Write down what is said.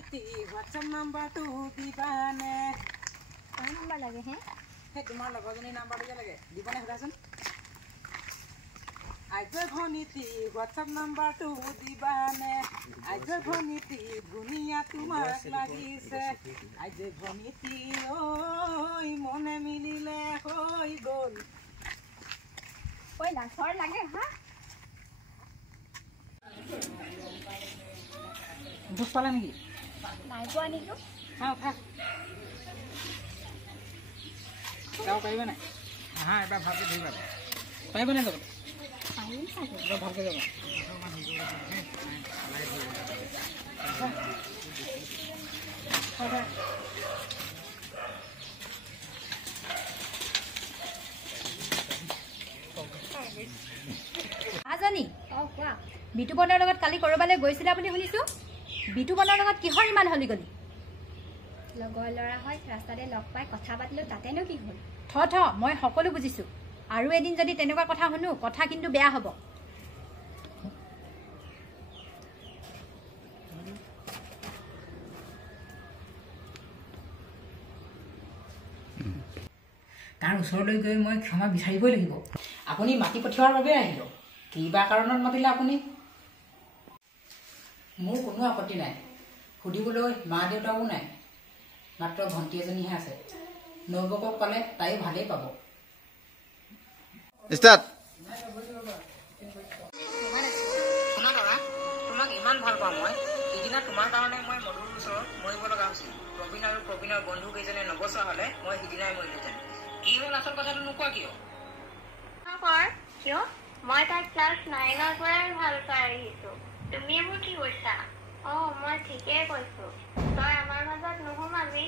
ভনীতি WhatsApp নাম্বাৰটো দিবানে কাৰ number লাগে হে হে তোমাৰ লগৰজনীৰ নাম্বাৰটো যে লাগে দিবানে সোধাচোন আইজয় ভনীতি হোৱাটছআপ নাম্বাৰটো দিবানে আইজয় ভনীতি ধুনীয়া তোমাক লাগিছে আইজয় ভনীতি ঐ মনে মিলিলে হৈ গ'ল ঐ লাচৰ লাগে হা বুজ পালা নেকি নাই পোৱা নেকি উঠা যাব পাৰিবা নাই আহা এবাৰ ভালকৈ ধৰিবা পাৰিবা নাই যাব পাৰিম চাগে ভালকৈ যাবা আজানি কোৱা বিতুপনৰ লগত কালি কৰবালৈ গৈছিলা বুলি শুনিছো বিতুপনৰ লগত কিহৰ ইমান হলি গলি লগৰ ল'ৰা হয় ৰাস্তাতে লগ পাই কথা পাতিলো তাতেনো কি হ'ল থ মই সকলো বুজিছো আৰু এদিন যদি তেনেকুৱা কথা শুনো কথা কিন্তু বেয়া হ'ব তাৰ ওচৰলৈ গৈ মই ক্ষমা বিচাৰিবই লাগিব আপুনি মাতি পঠিওৱাৰ বাবে আহিব কিবা কাৰণত মাতিলে আপুনি মোৰ কোনো আপত্তি নাই সুধিবলৈ মা দেউতাও নাই মাত্ৰ ভণ্টি এজনীহে আছে নবৌকক ক'লে তাইও ভালেই পাব ষ্টাৰ্ট শুনা ল'ৰা তোমাক ইমান ভাল পাওঁ মই সিদিনা তোমাৰ কাৰণে মই মধুৰ ওচৰত মৰিব লগা হৈছিল প্ৰবীণ আৰু প্ৰবীণৰ বন্ধু কেইজনে নবচোৱা হ'লে মই সিদিনাই মৰিলোহেঁতেন কি হ'ল আচল কথাটো নোকোৱা কিয় কিয় মই তাইক ক্লাছ 9ৰ পৰাই ভাল পাই আহিছো তুমি মোৰ কি কৈছা মই ঠিকেই কৈছো তই আমাৰ মাজত নোসোমাবি